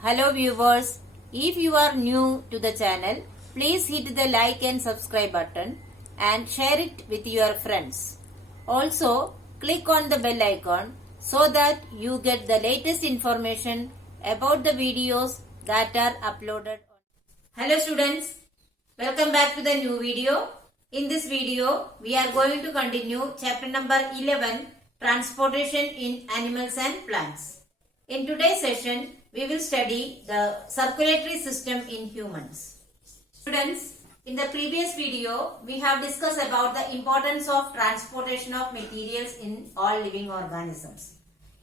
Hello viewers, if you are new to the channel, please hit the like and subscribe button and share it with your friends. Also, click on the bell icon so that you get the latest information about the videos that are uploaded. Hello students, welcome back to the new video. In this video, we are going to continue chapter number 11, Transportation in Animals and Plants. In today's session, we will study the circulatory system in humans. Students, in the previous video, we have discussed about the importance of transportation of materials in all living organisms.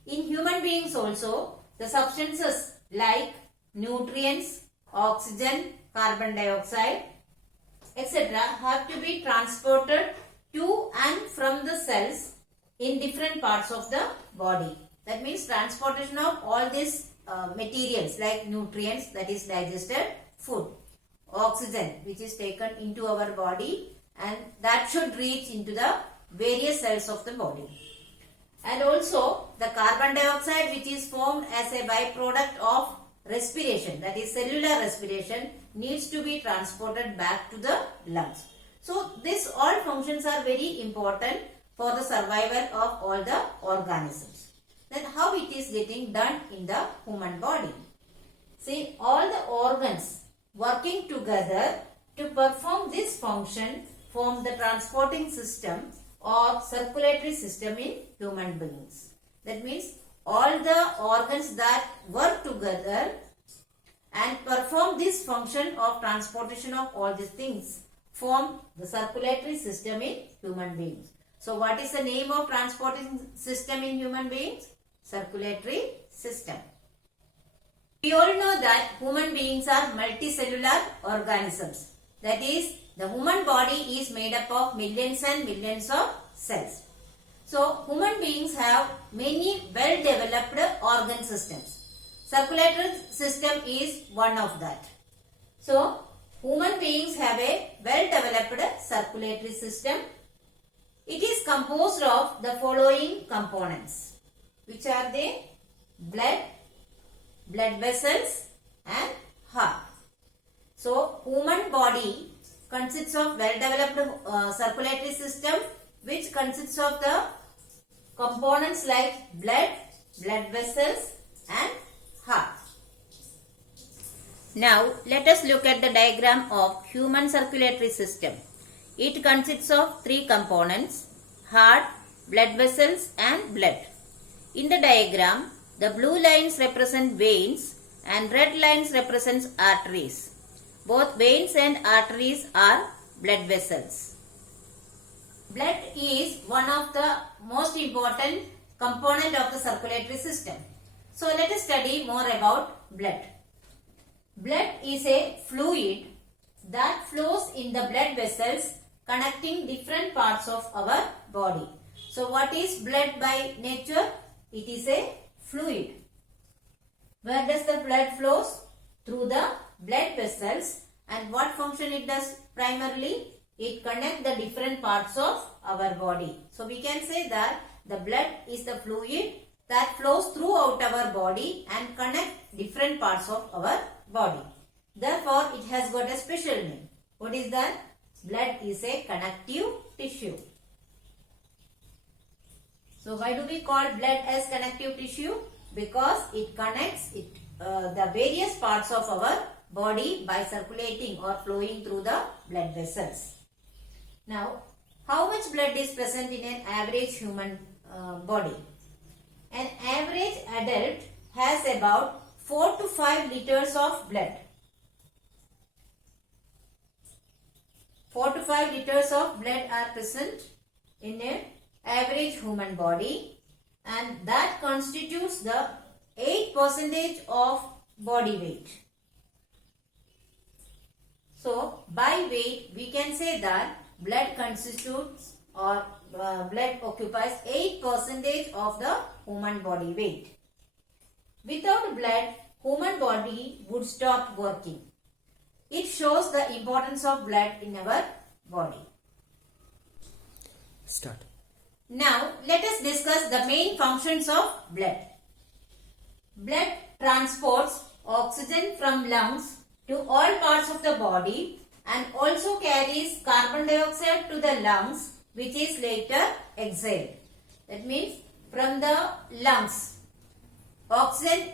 In human beings also, the substances like nutrients, oxygen, carbon dioxide, etc. have to be transported to and from the cells in different parts of the body. That means transportation of all these materials like nutrients, that is digested food, oxygen which is taken into our body, and that should reach into the various cells of the body. And also the carbon dioxide which is formed as a byproduct of respiration, that is cellular respiration, needs to be transported back to the lungs. So these all functions are very important for the survival of all the organisms. Then how it is getting done in the human body? See, all the organs working together to perform this function form the transporting system or circulatory system in human beings. That means all the organs that work together and perform this function of transportation of all these things form the circulatory system in human beings. So what is the name of transporting system in human beings? Circulatory system. We all know that human beings are multicellular organisms. That is, the human body is made up of millions and millions of cells. So, human beings have many well-developed organ systems. Circulatory system is one of that. So, human beings have a well-developed circulatory system. It is composed of the following components. Which are they? Blood, blood vessels and heart. So, human body consists of well-developed circulatory system which consists of the components like blood, blood vessels and heart. Now, let us look at the diagram of human circulatory system. It consists of three components: heart, blood vessels and blood. In the diagram, the blue lines represent veins and red lines represent arteries. Both veins and arteries are blood vessels. Blood is one of the most important component of the circulatory system. So let us study more about blood. Blood is a fluid that flows in the blood vessels connecting different parts of our body. So what is blood by nature? It is a fluid. Where does the blood flows? Through the blood vessels. And what function it does primarily? It connects the different parts of our body. So we can say that the blood is the fluid that flows throughout our body and connects different parts of our body. Therefore, it has got a special name. What is that? Blood is a connective tissue. So why do we call blood as connective tissue? Because it connects the various parts of our body by circulating or flowing through the blood vessels. Now, how much blood is present in an average human body? An average adult has about 4 to 5 liters of blood. 4 to 5 liters of blood are present in an average human body, and that constitutes the 8% of body weight. So, by weight, we can say that blood constitutes or blood occupies 8% of the human body weight. Without blood, human body would stop working. It shows the importance of blood in our body. Start. Now, let us discuss the main functions of blood. Blood transports oxygen from lungs to all parts of the body and also carries carbon dioxide to the lungs, which is later exhaled. That means from the lungs, oxygen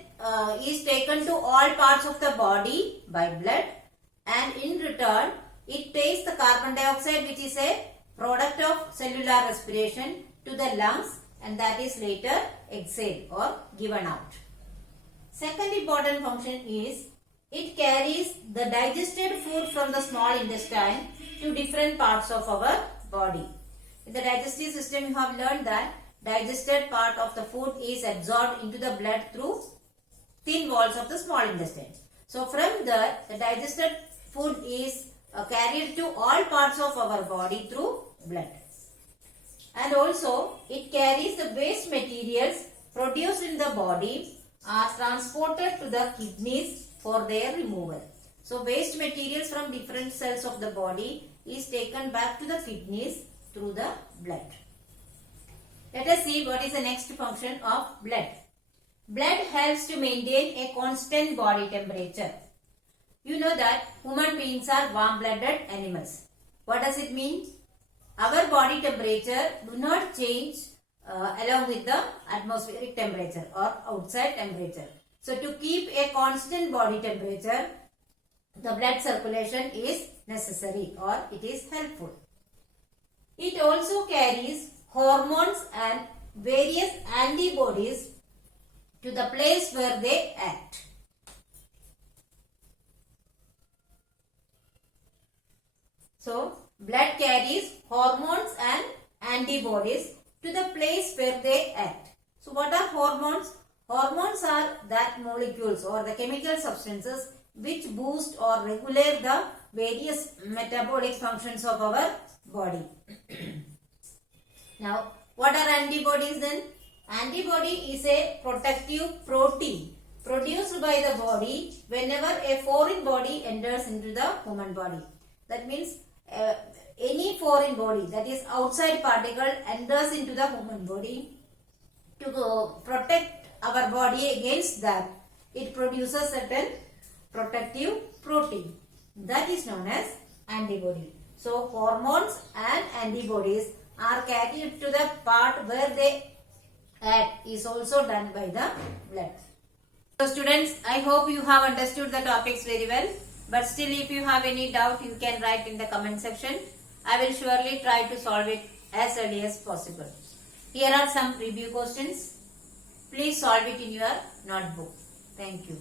is taken to all parts of the body by blood, and in return it takes the carbon dioxide, which is a product of cellular respiration, to the lungs, and that is later exhaled or given out. Second important function is it carries the digested food from the small intestine to different parts of our body. In the digestive system, you have learned that digested part of the food is absorbed into the blood through thin walls of the small intestine. So from there, the digested food is carried to all parts of our body through blood. And also it carries the waste materials produced in the body are transported to the kidneys for their removal. So waste materials from different cells of the body is taken back to the kidneys through the blood. Let us see what is the next function of blood. Blood helps to maintain a constant body temperature. You know that human beings are warm-blooded animals. What does it mean? Our body temperature do not change along with the atmospheric temperature or outside temperature. So to keep a constant body temperature, the blood circulation is necessary or it is helpful. It also carries hormones and various antibodies to the place where they act. So blood carries hormones and antibodies to the place where they act. So what are hormones? Hormones are that molecules or the chemical substances which boost or regulate the various metabolic functions of our body. Now, what are antibodies then? Antibody is a protective protein produced by the body whenever a foreign body enters into the human body. That means any foreign body, that is outside particle, enters into the human body. To protect our body against that, it produces certain protective protein that is known as antibody. So hormones and antibodies are carried to the part where they act is also done by the blood. So students, I hope you have understood the topics very well. But still, if you have any doubt, you can write in the comment section. I will surely try to solve it as early as possible. Here are some review questions. Please solve it in your notebook. Thank you.